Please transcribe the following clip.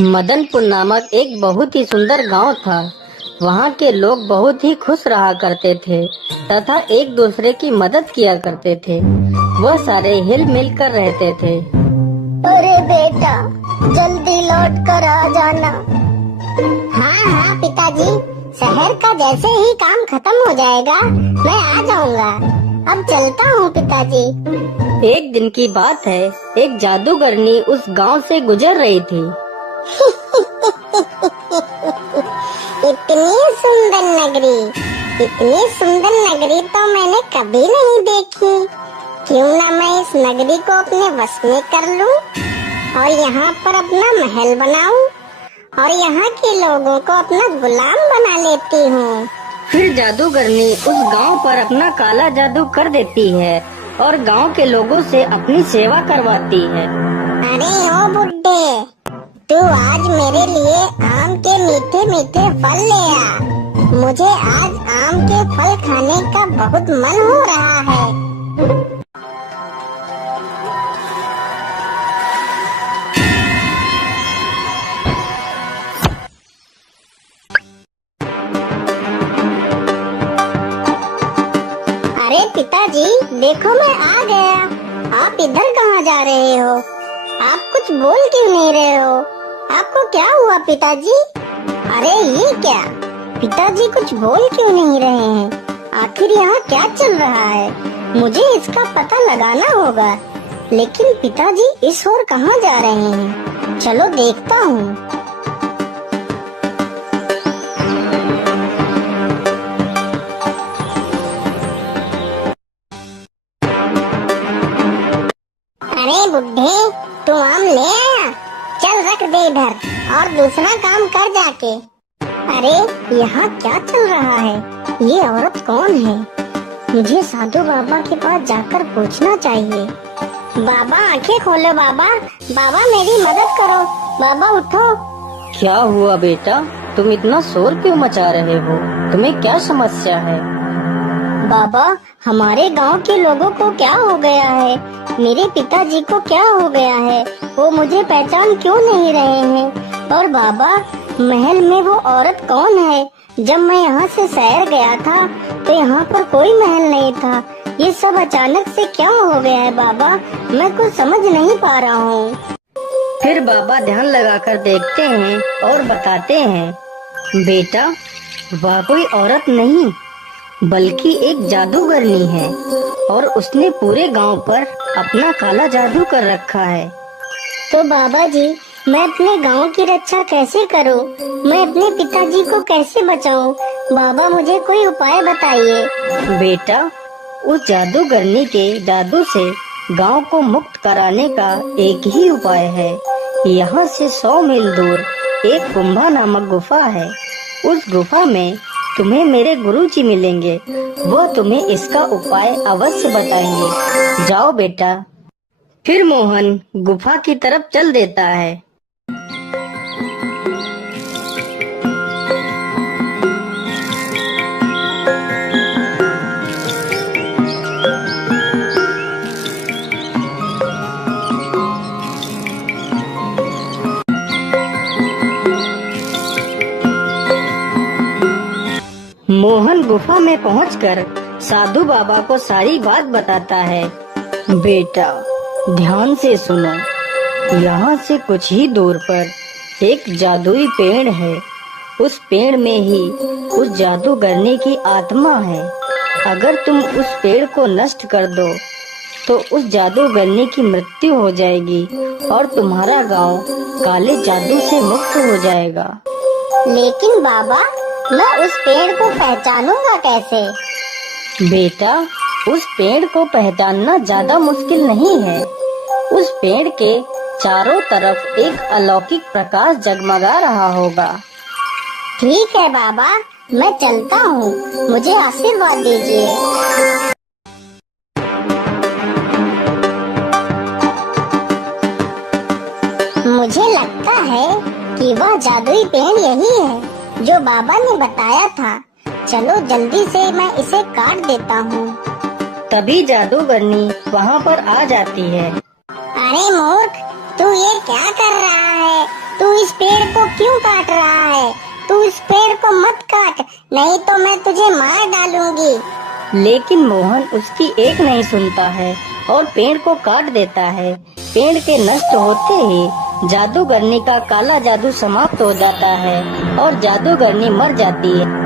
मदनपुर नामक एक बहुत ही सुंदर गांव था। वहां के लोग बहुत ही खुश रहा करते थे तथा एक दूसरे की मदद किया करते थे। वह सारे हिल मिल कर रहते थे। अरे बेटा, जल्दी लौट कर आ जाना। हाँ हाँ पिताजी, शहर का जैसे ही काम खत्म हो जाएगा मैं आ जाऊंगा। अब चलता हूँ पिताजी। एक दिन की बात है, एक जादूगरनी उस गांव से गुजर रही थी। इतनी सुंदर नगरी तो मैंने कभी नहीं देखी। क्यों ना मैं इस नगरी को अपने वश में कर लूं और यहाँ पर अपना महल बनाऊं और यहाँ के लोगों को अपना गुलाम बना लेती हूँ। फिर जादूगरनी उस गांव पर अपना काला जादू कर देती है और गांव के लोगों से अपनी सेवा करवाती है। अरे ओ बुड्ढे, तू आज मेरे लिए आम के मीठे मीठे फल ले आ। मुझे आज आम के फल खाने का बहुत मन हो रहा है। अरे पिताजी, देखो मैं आ गया। आप इधर कहाँ जा रहे हो? आप कुछ बोल क्यों नहीं रहे हो? आपको क्या हुआ पिताजी? अरे ये क्या, पिताजी कुछ बोल क्यों नहीं रहे हैं? आखिर यहाँ क्या चल रहा है? मुझे इसका पता लगाना होगा। लेकिन पिताजी इस ओर कहाँ जा रहे हैं? चलो देखता हूँ। अरे बुड्ढे, तू आम ले आया? चल रख दे इधर और दूसरा काम कर जाके। अरे यहाँ क्या चल रहा है? ये औरत कौन है? मुझे साधु बाबा के पास जाकर पूछना चाहिए। बाबा आंखें खोलो बाबा, बाबा मेरी मदद करो, बाबा उठो। क्या हुआ बेटा, तुम इतना शोर क्यों मचा रहे हो? तुम्हें क्या समस्या है? बाबा, हमारे गांव के लोगों को क्या हो गया है? मेरे पिताजी को क्या हो गया है? वो मुझे पहचान क्यों नहीं रहे हैं? और बाबा, महल में वो औरत कौन है? जब मैं यहाँ से शहर गया था तो यहाँ पर कोई महल नहीं था। ये सब अचानक से क्या हो गया है बाबा? मैं कुछ समझ नहीं पा रहा हूँ। फिर बाबा ध्यान लगाकर देखते हैं और बताते हैं, बेटा वह कोई औरत नहीं बल्कि एक जादूगरनी है और उसने पूरे गांव पर अपना काला जादू कर रखा है। तो बाबा जी, मैं अपने गांव की रक्षा कैसे करूं? मैं अपने पिताजी को कैसे बचाऊं? बाबा मुझे कोई उपाय बताइए। बेटा, उस जादूगरनी के जादू से गांव को मुक्त कराने का एक ही उपाय है। यहाँ से 100 मील दूर एक कुंभा नामक गुफा है। उस गुफा में तुम्हें मेरे गुरुजी मिलेंगे। वो तुम्हें इसका उपाय अवश्य बताएंगे। जाओ बेटा। फिर मोहन गुफा की तरफ चल देता है। मोहन गुफा में पहुंचकर साधु बाबा को सारी बात बताता है। बेटा ध्यान से सुनो, यहाँ से कुछ ही दूर पर एक जादुई पेड़ है। उस पेड़ में ही उस जादूगरनी की आत्मा है। अगर तुम उस पेड़ को नष्ट कर दो तो उस जादूगरनी की मृत्यु हो जाएगी और तुम्हारा गांव काले जादू से मुक्त हो जाएगा। लेकिन बाबा, मैं उस पेड़ को पहचानूंगा कैसे? बेटा, उस पेड़ को पहचानना ज्यादा मुश्किल नहीं है। उस पेड़ के चारों तरफ एक अलौकिक प्रकाश जगमगा रहा होगा। ठीक है बाबा, मैं चलता हूँ। मुझे आशीर्वाद दीजिए। मुझे लगता है कि वह जादुई पेड़ यही है जो बाबा ने बताया था। चलो जल्दी से मैं इसे काट देता हूँ। तभी जादूगरनी वहाँ पर आ जाती है। अरे मूर्ख, तू ये क्या कर रहा है? तू इस पेड़ को क्यों काट रहा है? तू इस पेड़ को मत काट, नहीं तो मैं तुझे मार डालूंगी। लेकिन मोहन उसकी एक नहीं सुनता है और पेड़ को काट देता है। पेड़ के नष्ट होते ही जादूगरनी का काला जादू समाप्त हो जाता है और जादूगरनी मर जाती है।